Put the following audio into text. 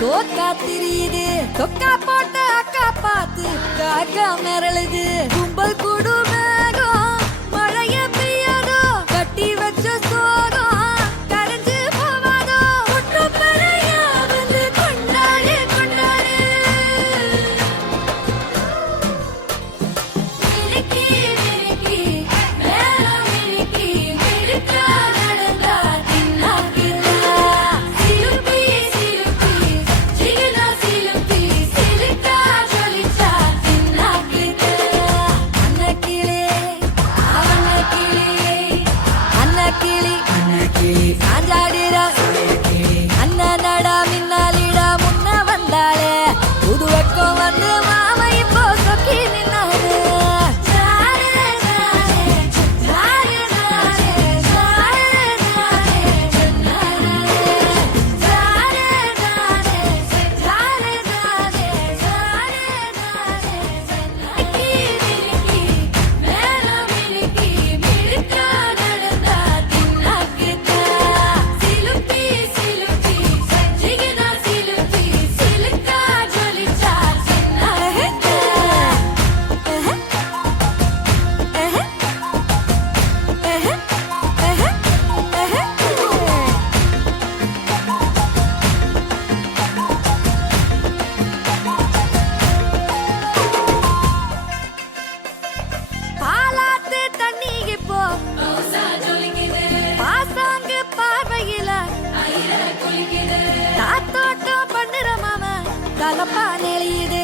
தோக்கா திரியுது தொக்கா போட்ட அக்கா பார்த்து காக்கா மிரளுது கும்பல் கூடு மேகம் மழைய பெய்யாதோ கட்டி வச்ச சோகம் கரைஞ்சு போவாதோ ஒட்டுப்பறையா வந்து கொண்டாடு கொண்டாடு மினுக்கி மினுக்கி மேல மினுக்கி மினுக்கா நடந்தா தின்னாக்கிதா சிலுப்பி சிலுப்பி ஜிகினா சிலுப்பி சிலுக்கா ஜொலிச்சா தின்னாக்கிதா அன்னக்கிளி அன்னக்கிளி சாஞ்சாடிரா அண்ணனடா மின்னாலிடா முன்ன வந்தாளே புது வெக்கம் வந்து மாமா இப்போ சொக்கி நின்னாரு பாலாத்து தண்ணிக்கு போ பாசாங்கு பார்வையில தாத்தோட்டம் பண்ணுற மாம தலப்பா நெளியுது